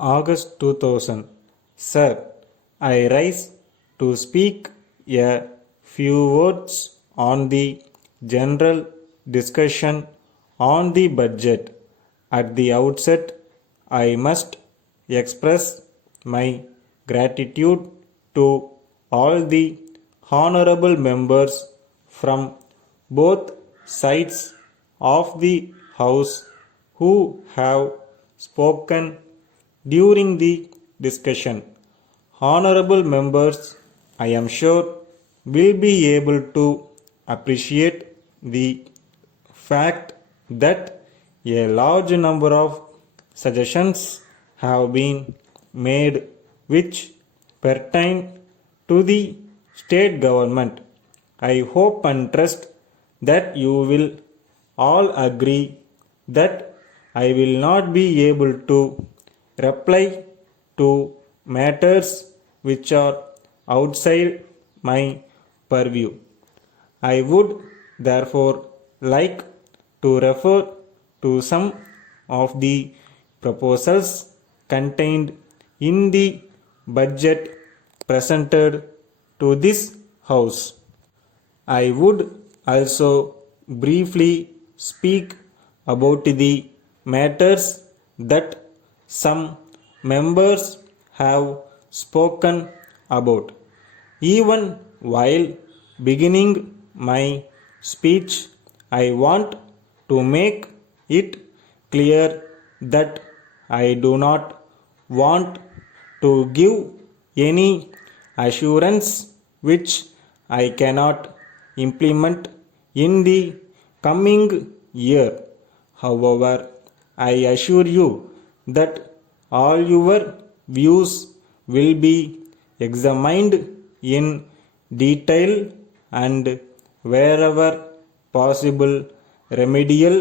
August 2000. Sir, I rise to speak a few words on the general discussion on the budget. At the outset, I must express my gratitude to all the honorable members from both sides of the House who have spoken during the discussion. Honorable members, I am sure, will be able to appreciate the fact that a large number of suggestions have been made which pertain to the state government. I hope and trust that you will all agree that I will not be able to reply to matters which are outside my purview. I would therefore like to refer to some of the proposals contained in the budget presented to this House. I would also briefly speak about the matters that some members have spoken about. Even while beginning my speech, I want to make it clear that I do not want to give any assurance which I cannot implement in the coming year. However, I assure you that all your views will be examined in detail and wherever possible remedial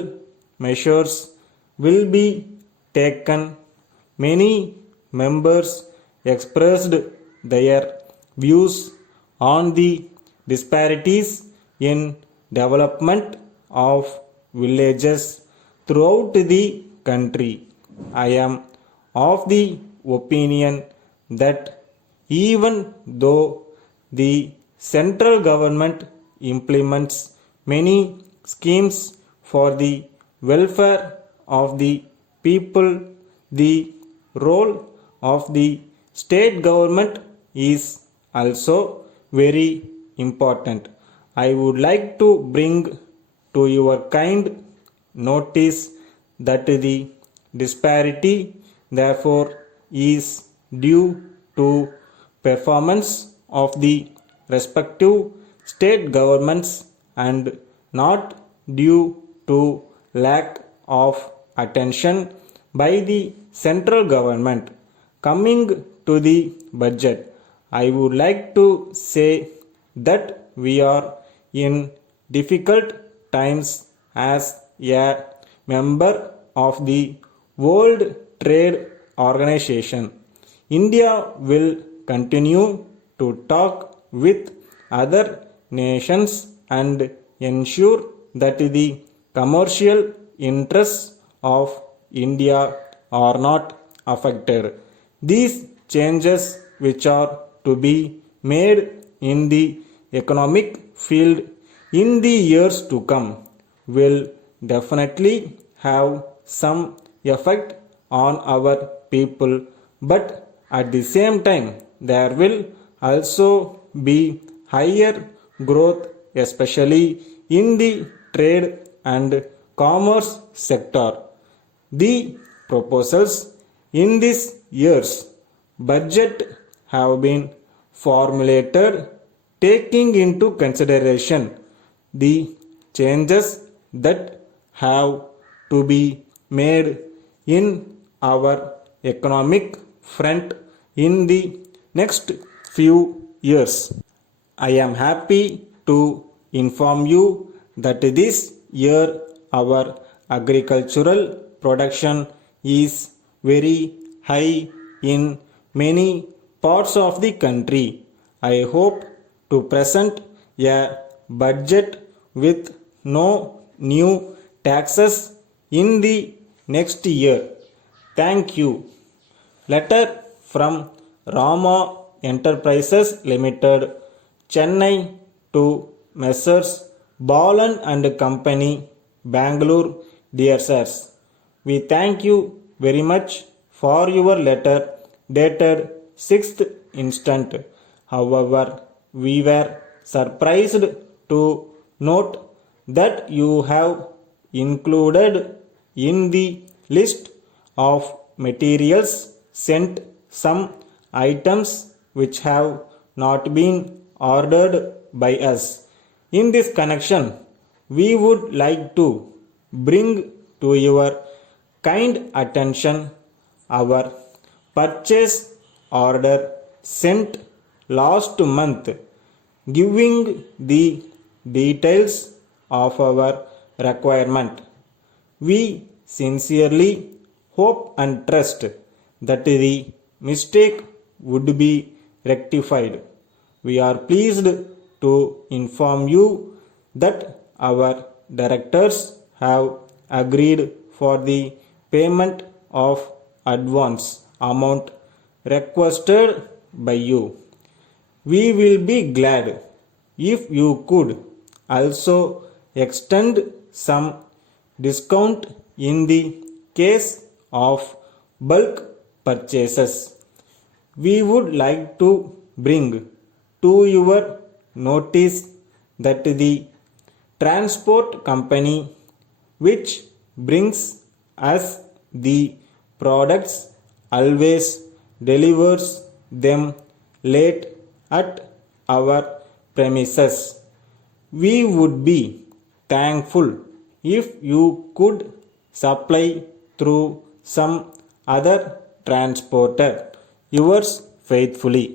measures will be taken. Many members expressed their views on the disparities in development of villages throughout the country. I am of the opinion that even though the central government implements many schemes for the welfare of the people, the role of the state government is also very important. I would like to bring to your kind notice that the disparity therefore is due to performance of the respective state governments and not due to lack of attention by the central government. Coming to the budget, I would like to say that we are in difficult times as a member of the World Trade Organization. India will continue to talk with other nations and ensure that the commercial interests of India are not affected. These changes which are to be made in the economic field in the years to come will definitely have some effect on our people, but at the same time there will also be higher growth, especially in the trade and commerce sector. The proposals in this year's budget have been formulated taking into consideration the changes that have to be made in our economic front in the next few years. I am happy to inform you that this year our agricultural production is very high in many parts of the country. I hope to present a budget with no new taxes in the next year. Thank you. Letter from Rama Enterprises Limited, Chennai to Messrs. Balan and Company, Bangalore. Dear sirs, we thank you very much for your letter dated 6th instant. However, we were surprised to note that you have included in the list of materials sent some items which have not been ordered by us. In this connection, we would like to bring to your kind attention our purchase order sent last month, giving the details of our requirement. We sincerely hope and trust that the mistake would be rectified. We are pleased to inform you that our directors have agreed for the payment of advance amount requested by you. We will be glad if you could also extend some discount in the case of bulk purchases. We would like to bring to your notice that the transport company which brings us the products always delivers them late at our premises. We would be thankful if you could supply through some other transporter. Yours faithfully.